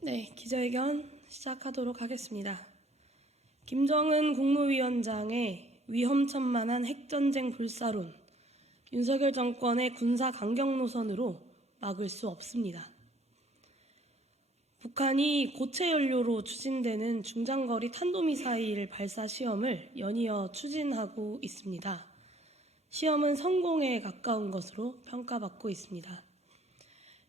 네, 기자회견 시작하도록 하겠습니다. 김정은 국무위원장의 위험천만한 핵전쟁 불사론, 윤석열 정권의 군사 강경 노선으로 막을 수 없습니다. 북한이 고체 연료로 추진되는 중장거리 탄도미사일 발사 시험을 연이어 추진하고 있습니다. 시험은 성공에 가까운 것으로 평가받고 있습니다.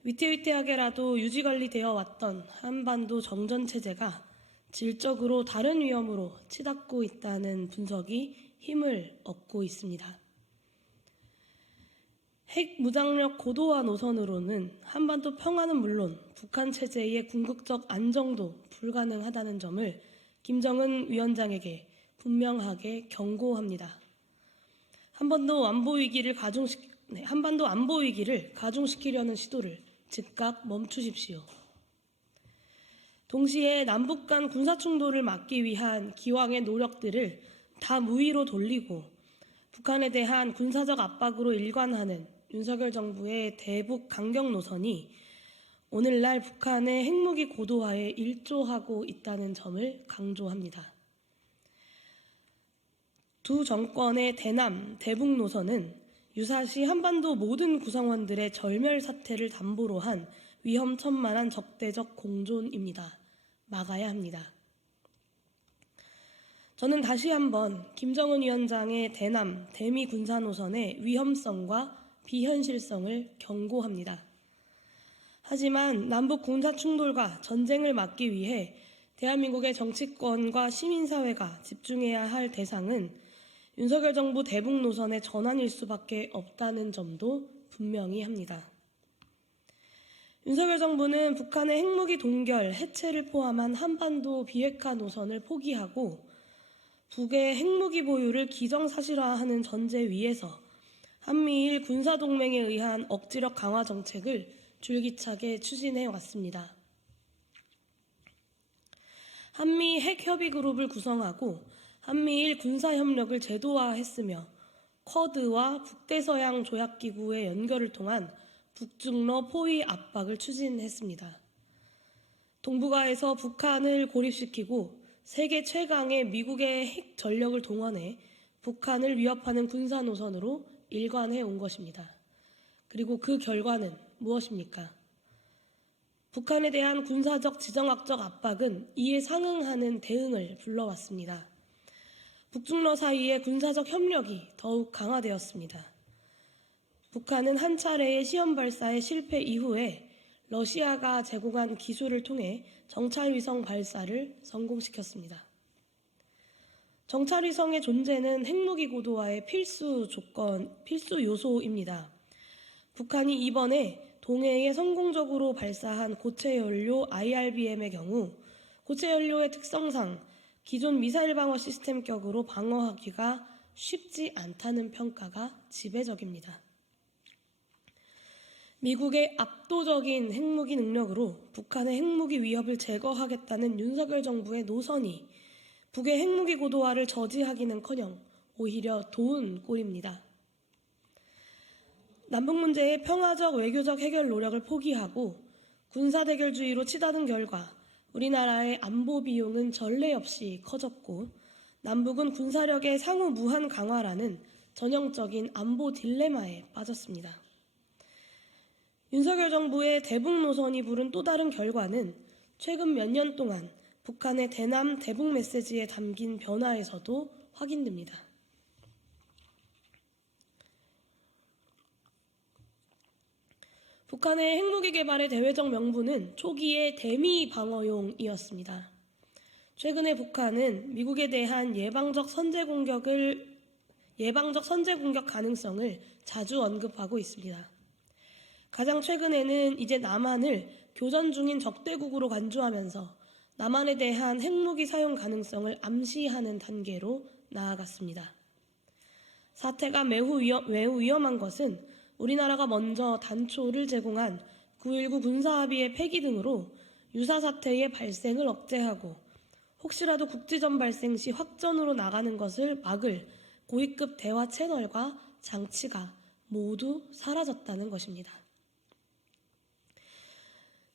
위태위태하게라도 유지관리되어 왔던 한반도 정전체제가 질적으로 다른 위험으로 치닫고 있다는 분석이 힘을 얻고 있습니다. 핵 무장력 고도화 노선으로는 한반도 평화는 물론 북한 체제의 궁극적 안정도 불가능하다는 점을 김정은 위원장에게 분명하게 경고합니다. 한반도 안보 위기를 가중시키려는 시도를 즉각 멈추십시오. 동시에 남북 간 군사충돌을 막기 위한 기왕의 노력들을 다 무위로 돌리고 북한에 대한 군사적 압박으로 일관하는 윤석열 정부의 대북 강경 노선이 오늘날 북한의 핵무기 고도화에 일조하고 있다는 점을 강조합니다. 두 정권의 대남, 대북 노선은 유사시 한반도 모든 구성원들의 절멸 사태를 담보로 한 위험천만한 적대적 공존입니다. 막아야 합니다. 저는 다시 한번 김정은 위원장의 대남, 대미 군사 노선의 위험성과 비현실성을 경고합니다. 하지만 남북 군사 충돌과 전쟁을 막기 위해 대한민국의 정치권과 시민사회가 집중해야 할 대상은 윤석열 정부 대북 노선의 전환일 수밖에 없다는 점도 분명히 합니다. 윤석열 정부는 북한의 핵무기 동결, 해체를 포함한 한반도 비핵화 노선을 포기하고 북의 핵무기 보유를 기정사실화하는 전제 위에서 한미일 군사동맹에 의한 억지력 강화 정책을 줄기차게 추진해 왔습니다. 한미 핵협의그룹을 구성하고 한미일 군사협력을 제도화했으며 쿼드와 북대서양 조약기구의 연결을 통한 북중러 포위 압박을 추진했습니다. 동북아에서 북한을 고립시키고 세계 최강의 미국의 핵 전력을 동원해 북한을 위협하는 군사 노선으로 일관해 온 것입니다. 그리고 그 결과는 무엇입니까? 북한에 대한 군사적 지정학적 압박은 이에 상응하는 대응을 불러왔습니다. 북중러 사이의 군사적 협력이 더욱 강화되었습니다. 북한은 한 차례의 시험 발사의 실패 이후에 러시아가 제공한 기술을 통해 정찰위성 발사를 성공시켰습니다. 정찰위성의 존재는 핵무기 고도화의 필수 요소입니다. 북한이 이번에 동해에 성공적으로 발사한 고체연료 IRBM의 경우 고체연료의 특성상 기존 미사일 방어 시스템격으로 방어하기가 쉽지 않다는 평가가 지배적입니다. 미국의 압도적인 핵무기 능력으로 북한의 핵무기 위협을 제거하겠다는 윤석열 정부의 노선이 북의 핵무기 고도화를 저지하기는커녕 오히려 도운 꼴입니다. 남북 문제의 평화적 외교적 해결 노력을 포기하고 군사대결주의로 치닫은 결과 우리나라의 안보 비용은 전례 없이 커졌고 남북은 군사력의 상호 무한 강화라는 전형적인 안보 딜레마에 빠졌습니다. 윤석열 정부의 대북 노선이 부른 또 다른 결과는 최근 몇 년 동안 북한의 대남, 대북 메시지에 담긴 변화에서도 확인됩니다. 북한의 핵무기 개발의 대외적 명분은 초기의 대미 방어용이었습니다. 최근에 북한은 미국에 대한 예방적 선제 공격 가능성을 자주 언급하고 있습니다. 가장 최근에는 이제 남한을 교전 중인 적대국으로 간주하면서 남한에 대한 핵무기 사용 가능성을 암시하는 단계로 나아갔습니다. 사태가 매우 위험한 것은 우리나라가 먼저 단초를 제공한 9.19 군사합의의 폐기 등으로 유사 사태의 발생을 억제하고 혹시라도 국지전 발생 시 확전으로 나가는 것을 막을 고위급 대화 채널과 장치가 모두 사라졌다는 것입니다.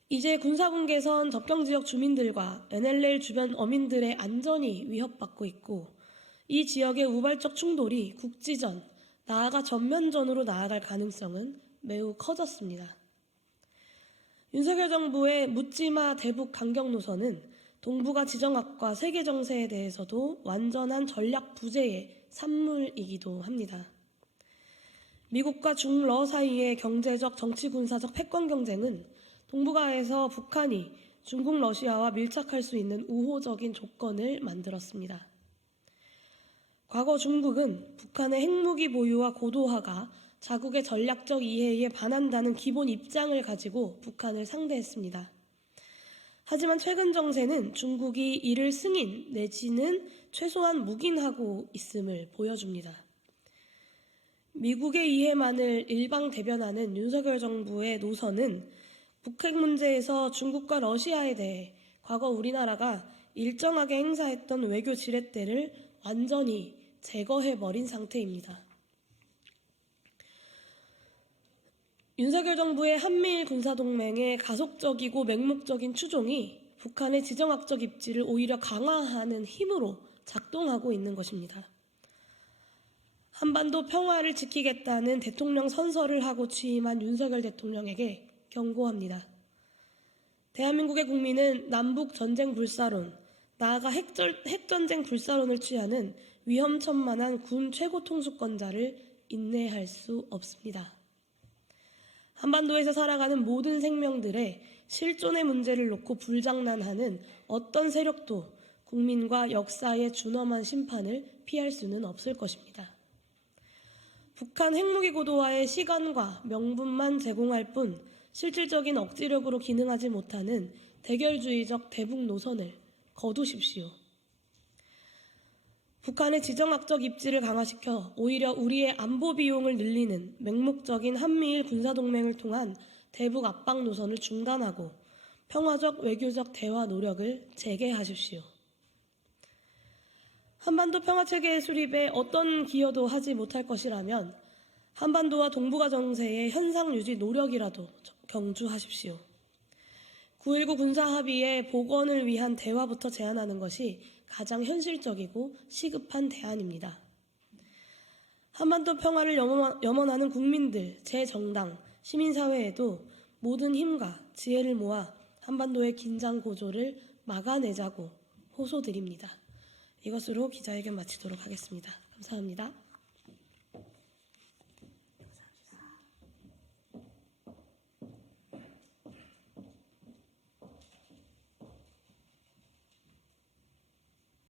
이제 군사분계선 접경지역 주민들과 NLL 주변 어민들의 안전이 위협받고 있고 이 지역의 우발적 충돌이 국지전, 나아가 전면전으로 나아갈 가능성은 매우 커졌습니다. 윤석열 정부의 묻지마 대북 강경 노선은 동북아 지정학과 세계 정세에 대해서도 완전한 전략 부재의 산물이기도 합니다. 미국과 중러 사이의 경제적, 정치, 군사적 패권 경쟁은 동북아에서 북한이 중국, 러시아와 밀착할 수 있는 우호적인 조건을 만들었습니다. 과거 중국은 북한의 핵무기 보유와 고도화가 자국의 전략적 이해에 반한다는 기본 입장을 가지고 북한을 상대했습니다. 하지만 최근 정세는 중국이 이를 승인 내지는 최소한 묵인하고 있음을 보여줍니다. 미국의 이해만을 일방 대변하는 윤석열 정부의 노선은 북핵 문제에서 중국과 러시아에 대해 과거 우리나라가 일정하게 행사했던 외교 지렛대를 완전히 제거해버린 상태입니다. 윤석열 정부의 한미일 군사동맹의 가속적이고 맹목적인 추종이 북한의 지정학적 입지를 오히려 강화하는 힘으로 작동하고 있는 것입니다. 한반도 평화를 지키겠다는 대통령 선서를 하고 취임한 윤석열 대통령에게 경고합니다. 대한민국의 국민은 남북 전쟁 불사론, 나아가 핵전쟁 불사론을 취하는 위험천만한 군 최고 통수권자를 인내할 수 없습니다. 한반도에서 살아가는 모든 생명들의 실존의 문제를 놓고 불장난하는 어떤 세력도 국민과 역사의 준엄한 심판을 피할 수는 없을 것입니다. 북한 핵무기 고도화의 시간과 명분만 제공할 뿐 실질적인 억지력으로 기능하지 못하는 대결주의적 대북 노선을 거두십시오. 북한의 지정학적 입지를 강화시켜 오히려 우리의 안보 비용을 늘리는 맹목적인 한미일 군사동맹을 통한 대북 압박 노선을 중단하고 평화적 외교적 대화 노력을 재개하십시오. 한반도 평화체계의 수립에 어떤 기여도 하지 못할 것이라면 한반도와 동북아 정세의 현상 유지 노력이라도 경주하십시오. 9.19 군사합의의 복원을 위한 대화부터 제안하는 것이 가장 현실적이고 시급한 대안입니다. 한반도 평화를 염원하는 국민들, 제정당, 시민사회에도 모든 힘과 지혜를 모아 한반도의 긴장 고조를 막아내자고 호소드립니다. 이것으로 기자회견 마치도록 하겠습니다. 감사합니다.